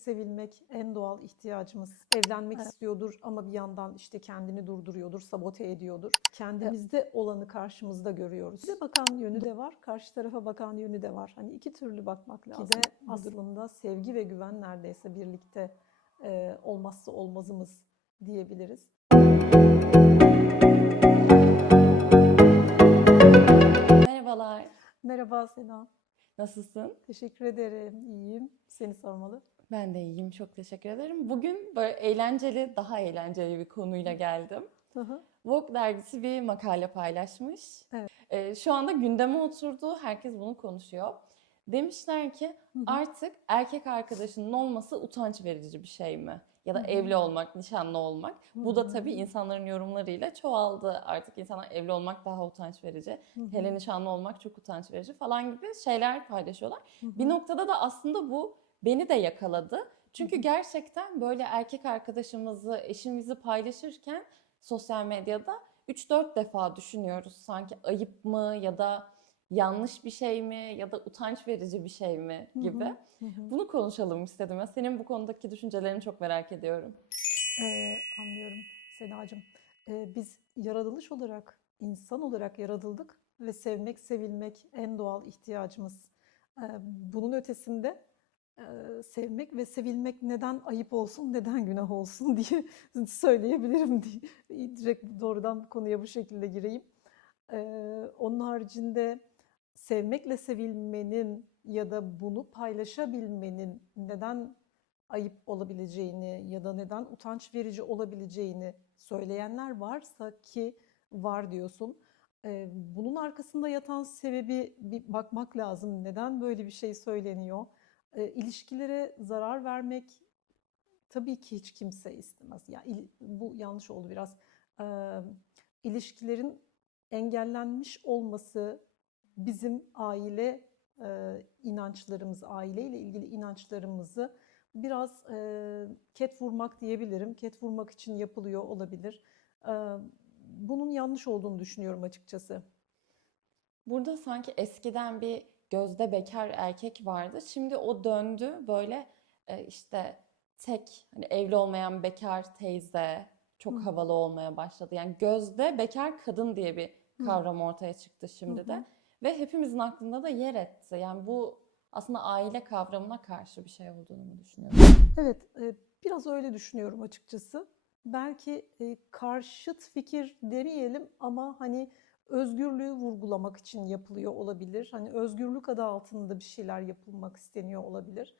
sevilmek en doğal ihtiyacımız. Evlenmek Evet. istiyordur ama bir yandan işte kendini durduruyordur, sabote ediyordur. Kendimizde olanı karşımızda görüyoruz. Bize bakan yönü de var, karşı tarafa bakan yönü de var. Hani iki türlü bakmak lazım. Ki de aslında sevgi ve güven neredeyse birlikte e, olmazsa olmazımız diyebiliriz. Merhabalar, Merhaba Sena. nasılsın? Teşekkür ederim. İyiyim. Seni sormalı. Ben de iyiyim, çok teşekkür ederim. Bugün böyle eğlenceli, daha eğlenceli bir konuyla geldim. Hı hı. Vogue dergisi bir makale paylaşmış. Evet. Ee, şu anda gündeme oturdu, herkes bunu konuşuyor. Demişler ki Hı hı. artık erkek arkadaşının olması utanç verici bir şey mi? Ya da Hı hı. evli olmak, nişanlı olmak. Bu da tabii insanların yorumlarıyla çoğaldı. Artık insanlar evli olmak daha utanç verici. Hı hı. Hele nişanlı olmak çok utanç verici falan gibi şeyler paylaşıyorlar. Hı hı. Bir noktada da aslında bu beni de yakaladı. Çünkü gerçekten böyle erkek arkadaşımızı, eşimizi paylaşırken sosyal medyada 3-4 defa düşünüyoruz. Sanki ayıp mı ya da yanlış bir şey mi ya da utanç verici bir şey mi Hı hı. gibi. Hı hı. Bunu konuşalım istedim. Ya Senin bu konudaki düşüncelerini çok merak ediyorum. Ee, anlıyorum Senacığım. Ee, biz yaratılış olarak, insan olarak yaratıldık ve sevmek, sevilmek en doğal ihtiyacımız. Ee, bunun ötesinde sevmek ve sevilmek neden ayıp olsun, neden günah olsun diye söyleyebilirim diye. Direkt doğrudan konuya bu şekilde gireyim. Onun haricinde sevmekle sevilmenin ya da bunu paylaşabilmenin neden ayıp olabileceğini ya da neden utanç verici olabileceğini söyleyenler varsa ki var diyorsun. Bunun arkasında yatan sebebi bir bakmak lazım. Neden böyle bir şey söyleniyor? E, İlişkilere zarar vermek tabii ki hiç kimse istemez. Ya il- bu yanlış oldu biraz. E, İlişkilerin engellenmiş olması bizim aile e, inançlarımız, aileyle ilgili inançlarımızı biraz e, ket vurmak diyebilirim. Ket vurmak için yapılıyor olabilir. E, bunun yanlış olduğunu düşünüyorum açıkçası. Burada sanki eskiden bir gözde bekar erkek vardı. Şimdi o döndü böyle e, işte tek hani evli olmayan bekar teyze çok Hı hı. havalı olmaya başladı. Yani gözde bekar kadın diye bir Hı. kavram ortaya çıktı Hı şimdi hı. de. Ve hepimizin aklında da yer etti. Yani bu aslında aile kavramına karşı bir şey olduğunu mu düşünüyorsun? Evet, e, biraz öyle düşünüyorum açıkçası. Belki e, karşıt fikir demeyelim ama hani özgürlüğü vurgulamak için yapılıyor olabilir. Hani özgürlük adı altında bir şeyler yapılmak isteniyor olabilir.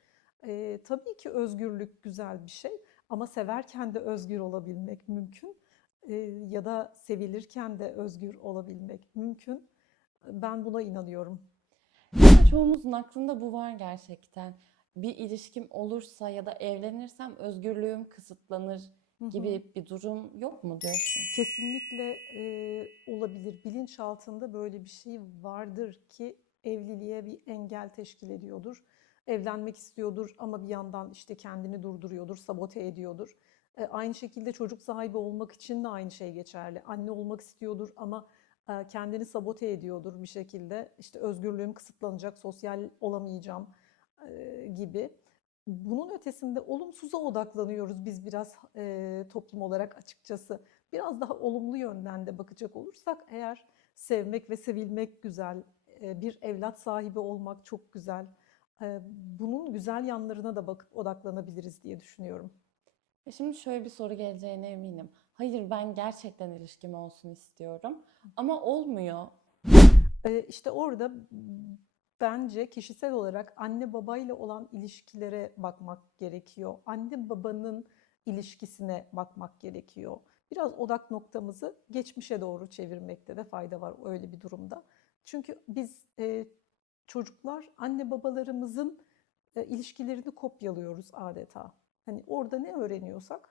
E, tabii ki özgürlük güzel bir şey ama severken de özgür olabilmek mümkün. E, ya da sevilirken de özgür olabilmek mümkün. Ben buna inanıyorum. Çoğumuzun aklında bu var gerçekten. Bir ilişkim olursa ya da evlenirsem özgürlüğüm kısıtlanır. Gibi bir durum yok mu diyorsun? Kesinlikle e, olabilir. Bilinçaltında böyle bir şey vardır ki evliliğe bir engel teşkil ediyordur. Evlenmek istiyordur ama bir yandan işte kendini durduruyordur, sabote ediyordur. E, aynı şekilde çocuk sahibi olmak için de aynı şey geçerli. Anne olmak istiyordur ama e, kendini sabote ediyordur bir şekilde. İşte özgürlüğüm kısıtlanacak, sosyal olamayacağım e, gibi. Bunun ötesinde olumsuza odaklanıyoruz biz biraz e, toplum olarak açıkçası. Biraz daha olumlu yönden de bakacak olursak eğer sevmek ve sevilmek güzel, e, bir evlat sahibi olmak çok güzel. E, bunun güzel yanlarına da bakıp odaklanabiliriz diye düşünüyorum. E Şimdi şöyle bir soru geleceğine eminim. Hayır ben gerçekten ilişkim olsun istiyorum ama olmuyor. E, işte orada bence kişisel olarak anne babayla olan ilişkilere bakmak gerekiyor. Anne babanın ilişkisine bakmak gerekiyor. Biraz odak noktamızı geçmişe doğru çevirmekte de fayda var öyle bir durumda. Çünkü biz e, çocuklar anne babalarımızın e, ilişkilerini kopyalıyoruz adeta. Hani orada ne öğreniyorsak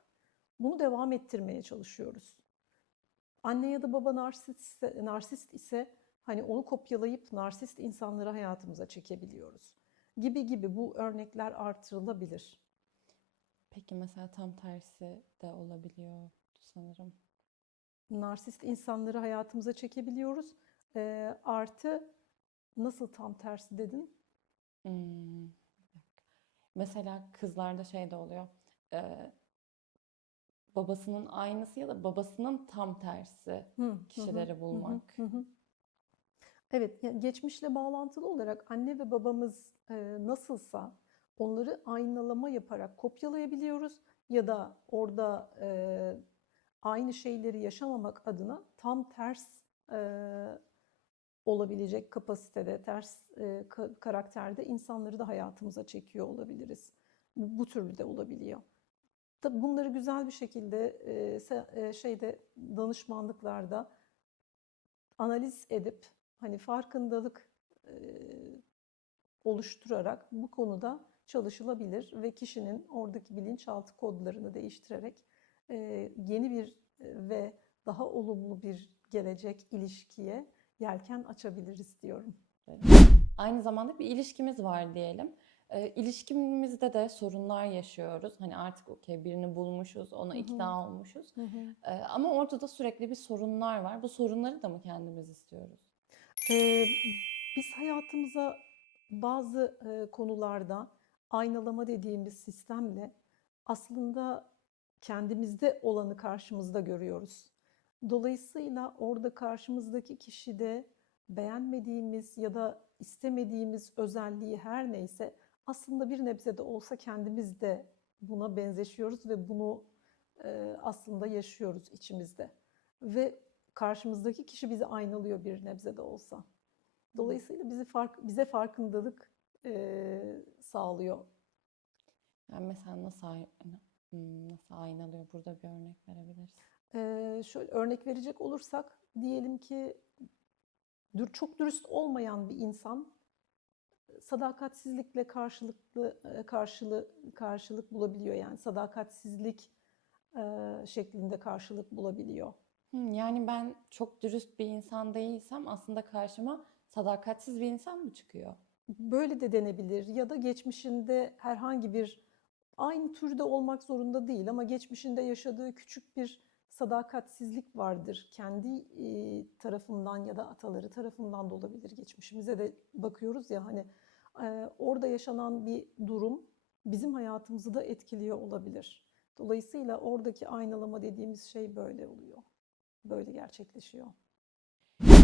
bunu devam ettirmeye çalışıyoruz. Anne ya da baba narsist ise, narsist ise hani onu kopyalayıp narsist insanları hayatımıza çekebiliyoruz. Gibi gibi bu örnekler artırılabilir. Peki mesela tam tersi de olabiliyor sanırım. Narsist insanları hayatımıza çekebiliyoruz. Ee, artı nasıl tam tersi dedin? Hmm. Mesela kızlarda şey de oluyor. e, babasının aynısı ya da babasının tam tersi Hı, hı hı, kişileri hı hı, bulmak. hı hı. Evet, geçmişle bağlantılı olarak anne ve babamız e, nasılsa onları aynalama yaparak kopyalayabiliyoruz ya da orada e, aynı şeyleri yaşamamak adına tam ters e, olabilecek kapasitede, ters ka- karakterde insanları da hayatımıza çekiyor olabiliriz. Bu, bu türlü de olabiliyor. Tabii bunları güzel bir şekilde şeyde danışmanlıklarda analiz edip hani farkındalık e, oluşturarak bu konuda çalışılabilir ve kişinin oradaki bilinçaltı kodlarını değiştirerek e, yeni bir ve daha olumlu bir gelecek ilişkiye yelken açabiliriz diyorum. Aynı zamanda bir ilişkimiz var diyelim. E, ilişkimizde de sorunlar yaşıyoruz. Hani artık okey birini bulmuşuz, ona ikna olmuşuz. E, ama ortada sürekli bir sorunlar var. Bu sorunları da mı kendimiz istiyoruz? Biz hayatımıza bazı konularda aynalama dediğimiz sistemle aslında kendimizde olanı karşımızda görüyoruz. Dolayısıyla orada karşımızdaki kişide beğenmediğimiz ya da istemediğimiz özelliği her neyse aslında bir nebze de olsa kendimiz de buna benzeşiyoruz ve bunu aslında yaşıyoruz içimizde. Ve karşımızdaki kişi bizi aynalıyor bir nebze de olsa. Dolayısıyla bizi fark, bize farkındalık e, sağlıyor. Yani mesela nasıl hmm, nasıl aynalıyor? Burada bir örnek verebiliriz. Ee, şöyle örnek verecek olursak diyelim ki çok dürüst olmayan bir insan sadakatsizlikle karşılıklı karşılık karşılık bulabiliyor yani sadakatsizlik e, şeklinde karşılık bulabiliyor. Yani ben çok dürüst bir insan değilsem aslında karşıma sadakatsiz bir insan mı çıkıyor? Böyle de denebilir ya da geçmişinde herhangi bir aynı türde olmak zorunda değil ama geçmişinde yaşadığı küçük bir sadakatsizlik vardır. Kendi e, tarafından ya da ataları tarafından da olabilir. Geçmişimize de bakıyoruz ya hani e, orada yaşanan bir durum bizim hayatımızı da etkiliyor olabilir. Dolayısıyla oradaki aynalama dediğimiz şey böyle oluyor. Böyle gerçekleşiyor.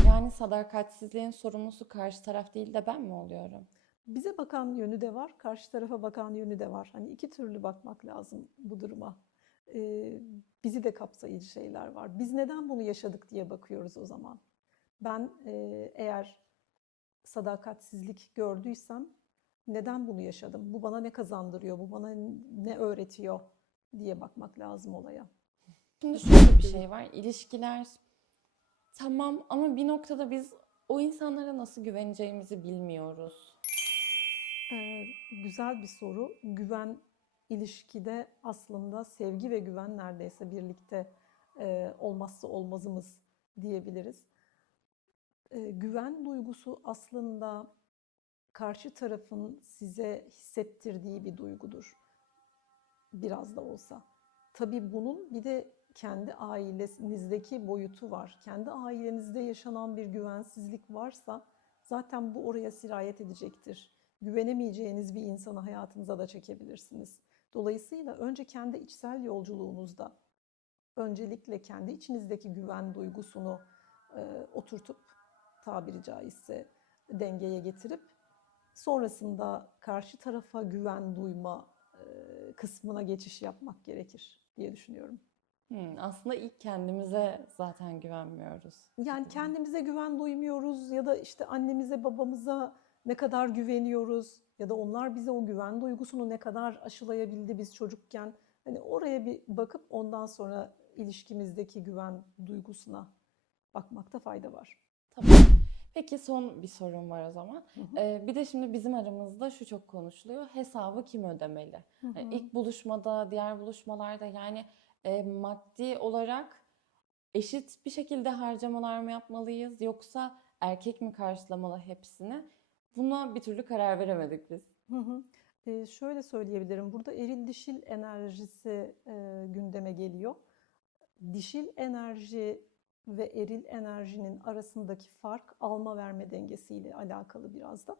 Yani sadakatsizliğin sorumlusu karşı taraf değil de ben mi oluyorum? Bize bakan yönü de var, karşı tarafa bakan yönü de var. Hani iki türlü bakmak lazım bu duruma. Ee, bizi de kapsayıcı şeyler var. Biz neden bunu yaşadık diye bakıyoruz o zaman. Ben e, eğer sadakatsizlik gördüysem neden bunu yaşadım? Bu bana ne kazandırıyor? Bu bana ne öğretiyor diye bakmak lazım olaya. Şimdi şöyle bir şey var. İlişkiler tamam ama bir noktada biz o insanlara nasıl güveneceğimizi bilmiyoruz. Ee, güzel bir soru. Güven ilişkide aslında sevgi ve güven neredeyse birlikte e, olmazsa olmazımız diyebiliriz. E, güven duygusu aslında karşı tarafın size hissettirdiği bir duygudur. Biraz da olsa. Tabii bunun bir de kendi ailenizdeki boyutu var. Kendi ailenizde yaşanan bir güvensizlik varsa zaten bu oraya sirayet edecektir. Güvenemeyeceğiniz bir insanı hayatınıza da çekebilirsiniz. Dolayısıyla önce kendi içsel yolculuğunuzda öncelikle kendi içinizdeki güven duygusunu e, oturtup tabiri caizse dengeye getirip sonrasında karşı tarafa güven duyma e, kısmına geçiş yapmak gerekir diye düşünüyorum. Hmm, aslında ilk kendimize zaten güvenmiyoruz. Yani kendimize güven duymuyoruz ya da işte annemize babamıza ne kadar güveniyoruz ya da onlar bize o güven duygusunu ne kadar aşılayabildi biz çocukken. Hani oraya bir bakıp ondan sonra ilişkimizdeki güven duygusuna bakmakta fayda var. Tamam. Peki son bir sorum var o zaman. Hı hı. Ee, bir de şimdi bizim aramızda şu çok konuşuluyor. Hesabı kim ödemeli? Hı Yani hı. ilk buluşmada, diğer buluşmalarda yani e, maddi olarak eşit bir şekilde harcamalar mı yapmalıyız yoksa erkek mi karşılamalı hepsini? Buna bir türlü karar veremedik biz. Hı hı. Ee, şöyle söyleyebilirim. Burada eril dişil enerjisi e, gündeme geliyor. Dişil enerji ve eril enerjinin arasındaki fark alma verme dengesiyle alakalı biraz da.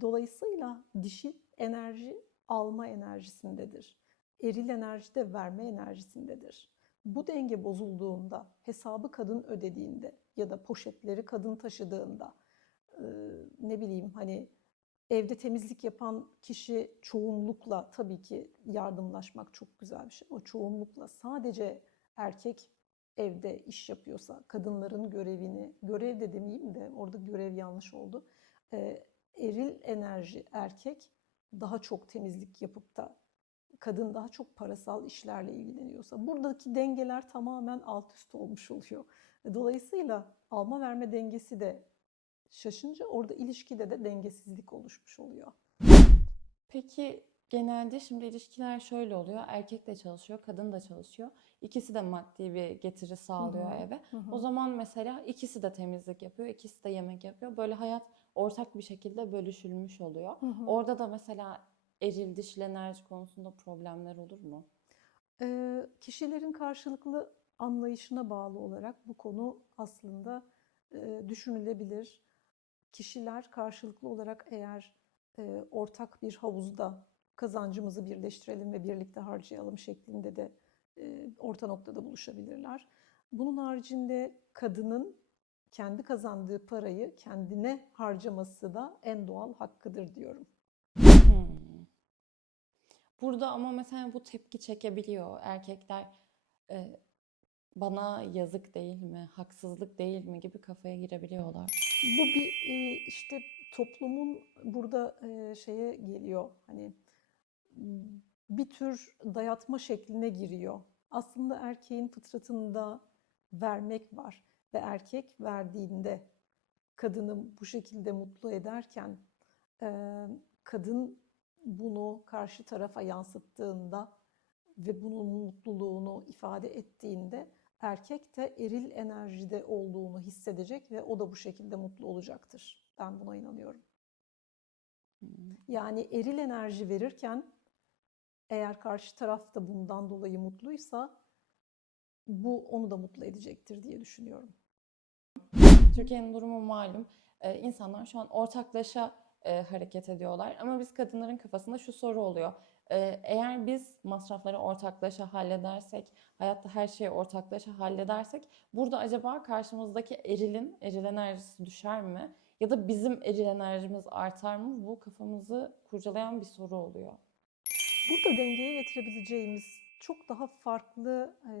Dolayısıyla dişil enerji alma enerjisindedir. Eril enerji de verme enerjisindedir. Bu denge bozulduğunda, hesabı kadın ödediğinde ya da poşetleri kadın taşıdığında, ne bileyim hani evde temizlik yapan kişi çoğunlukla tabii ki yardımlaşmak çok güzel bir şey. O çoğunlukla sadece erkek evde iş yapıyorsa kadınların görevini, görev de demeyeyim de orada görev yanlış oldu. Eril enerji erkek daha çok temizlik yapıp da kadın daha çok parasal işlerle ilgileniyorsa buradaki dengeler tamamen alt üst olmuş oluyor. Dolayısıyla alma verme dengesi de şaşınca orada ilişkide de dengesizlik oluşmuş oluyor. Peki genelde şimdi ilişkiler şöyle oluyor. Erkek de çalışıyor, kadın da çalışıyor. İkisi de maddi bir getiri sağlıyor hı, eve. hı hı. O zaman mesela ikisi de temizlik yapıyor, ikisi de yemek yapıyor. Böyle hayat ortak bir şekilde bölüşülmüş oluyor. Hı hı. Orada da mesela eril dişil enerji konusunda problemler olur mu? Ee, kişilerin karşılıklı anlayışına bağlı olarak bu konu aslında e, düşünülebilir. Kişiler karşılıklı olarak eğer e, ortak bir havuzda kazancımızı birleştirelim ve birlikte harcayalım şeklinde de e, orta noktada buluşabilirler. Bunun haricinde kadının kendi kazandığı parayı kendine harcaması da en doğal hakkıdır diyorum. Burada ama mesela bu tepki çekebiliyor. Erkekler e, bana yazık değil mi, haksızlık değil mi gibi kafaya girebiliyorlar. Bu bir e, işte toplumun burada e, şeye geliyor hani bir tür dayatma şekline giriyor. Aslında erkeğin fıtratında vermek var ve erkek verdiğinde kadını bu şekilde mutlu ederken e, kadın bunu karşı tarafa yansıttığında ve bunun mutluluğunu ifade ettiğinde erkek de eril enerjide olduğunu hissedecek ve o da bu şekilde mutlu olacaktır. Ben buna inanıyorum. Hmm. Yani eril enerji verirken eğer karşı taraf da bundan dolayı mutluysa bu onu da mutlu edecektir diye düşünüyorum. Türkiye'nin durumu malum. Ee, insanlar şu an ortaklaşa e, hareket ediyorlar. Ama biz kadınların kafasında şu soru oluyor. Ee, eğer biz masrafları ortaklaşa halledersek, hayatta her şeyi ortaklaşa halledersek, burada acaba karşımızdaki erilin, eril enerjisi düşer mi? Ya da bizim eril enerjimiz artar mı? Bu kafamızı kurcalayan bir soru oluyor. Burada dengeye getirebileceğimiz çok daha farklı e,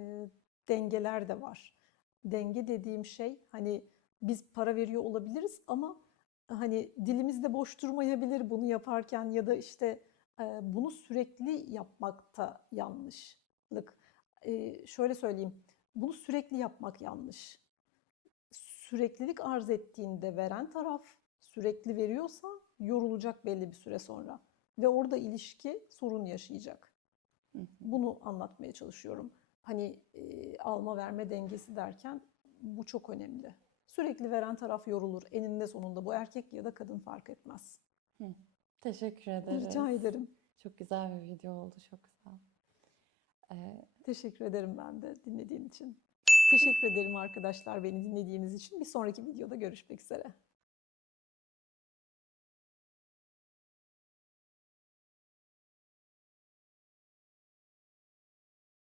dengeler de var. Denge dediğim şey hani biz para veriyor olabiliriz ama hani dilimizde boş durmayabilir bunu yaparken ya da işte e, bunu sürekli yapmakta yanlışlık. E, şöyle söyleyeyim, bunu sürekli yapmak yanlış. Süreklilik arz ettiğinde veren taraf sürekli veriyorsa yorulacak belli bir süre sonra ve orada ilişki sorun yaşayacak. Bunu anlatmaya çalışıyorum. Hani e, alma verme dengesi derken bu çok önemli. Sürekli veren taraf yorulur. Eninde sonunda bu erkek ya da kadın fark etmez. Teşekkür ederiz. Rica ederim. Çok güzel bir video oldu, çok güzel. Ee, Teşekkür ederim ben de dinlediğin için. Teşekkür ederim arkadaşlar beni dinlediğiniz için. Bir sonraki videoda görüşmek üzere.